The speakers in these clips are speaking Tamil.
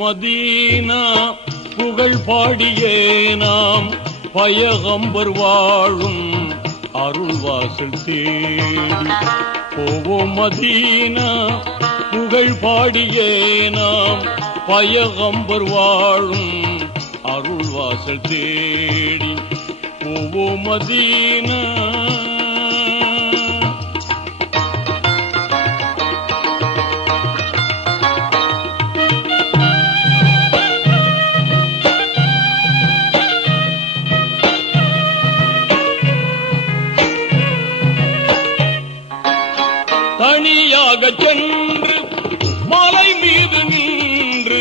மதீனா புகழ் பாடியே நாம் பயகம்பர் வாழும் அருள்வாசல் தேடி போவோம். மதீனா புகழ் பாடியே நாம் பயகம்பர் வாழும் அருள்வாசல் தேடி போவோம். மதீனா தனியாக சென்று மலை மீது நின்று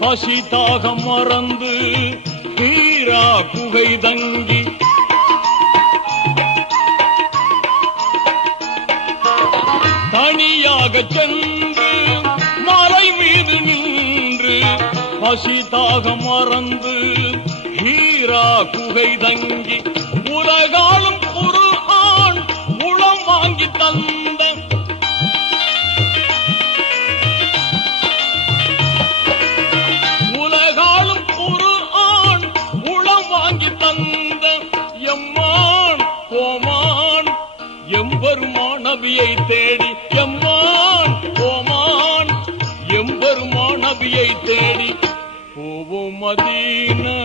பசி தாகம் மறந்து ஹீரா குகை தங்கி தனியாக சென்று மலை மீது நின்று பசி தாகம் மறந்து ஹீரா குகை தங்கி உலகாலும் குர்ஆன் உளம் வாங்கி தந்த எம்பெருமான் நபியை தேடி எம்மான் ஓமான் எம்பெருமான் நபியை தேடி போவோம். மதீனா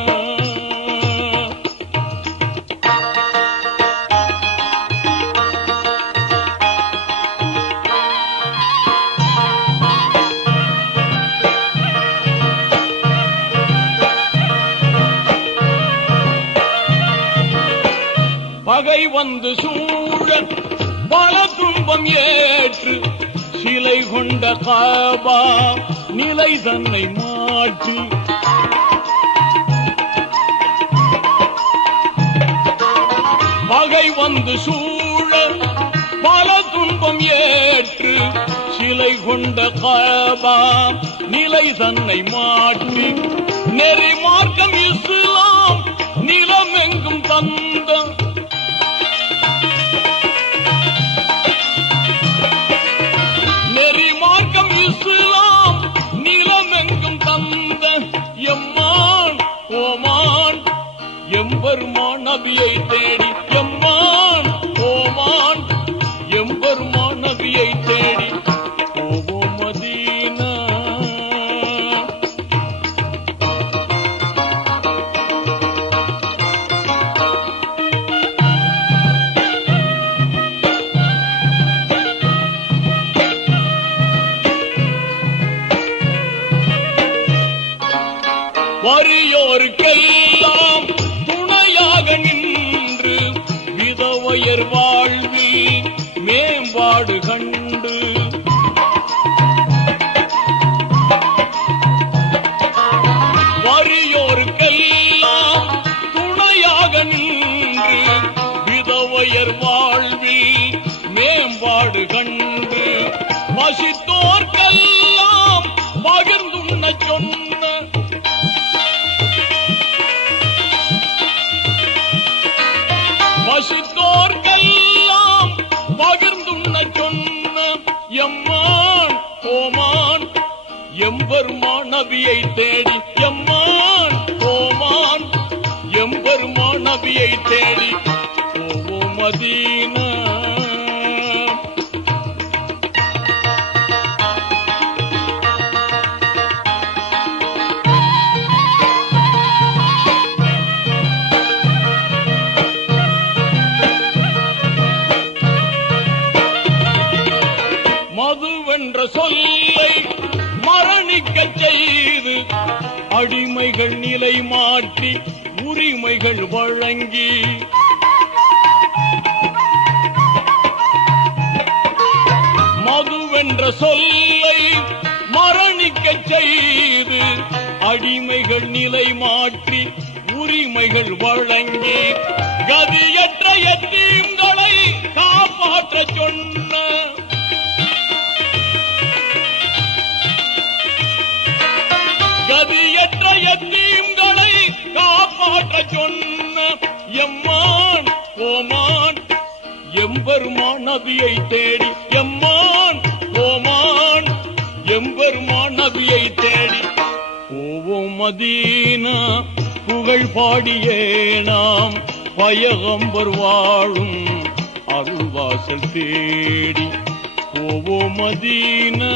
பகை வந்து சூழ பல துன்பம் ஏற்று சிலை கொண்ட காபா நிலை தன்னை மாற்றி பகை வந்து சூழ பல துன்பம் ஏற்று சிலை கொண்ட காபா நிலை தன்னை மாற்றி நெறி மார்க்கம் இஸ்லாம் நிலமெங்கும் தந்த எம்பெருமான் நபியை தேடி எம்மான் ஓமான் எம்பெருமான் நபியை தேடி போவோம். மதீனா வறியோருக்கெல்லாம் நின்று விதவையர் வாழ்வில் மேம்பாடு கண்டு வறியோருக்கெல்லாம் துணையாக நின்று விதவையர் வாழ்வில் மேம்பாடு கண்டு வசித்தோர்க்கெல்லாம் பகிர்ந்துண்ண சொன்ன வசித்தோர்க்கெல்லாம் பகிர்ந்துண்ண சொன்ன எம்மான் ஓமான் எம்பெருமான் நபியை தேடி எம்மான் ஓமான் எம்பெருமான் நபியை தேடி போவோம். மதீனா மதுவென்ற சொல்லை மரணிக்க செய்து அடிமைகள் நிலை மாற்றி உரிமைகள் வழங்கி மதுவென்ற சொல்லை மரணிக்க செய்து அடிமைகள் நிலை மாற்றி உரிமைகள் வழங்கி கதியற்ற எத்தீம்களை காப்பாற்ற சொன்ன கதியற்ற எத்தீம்களை காப்பாற்ற சொன்ன எம்மான் கோமான் எம்பெருமான் நபியை தேடி எம்மான் கோமான் எம்பெருமான் நபியை தேடி போவோம் மதீனா புகழ் பாடியே நாம் பயகம்பர் வாழும் அருள்வாசல் தேடி போவோம் மதீனா.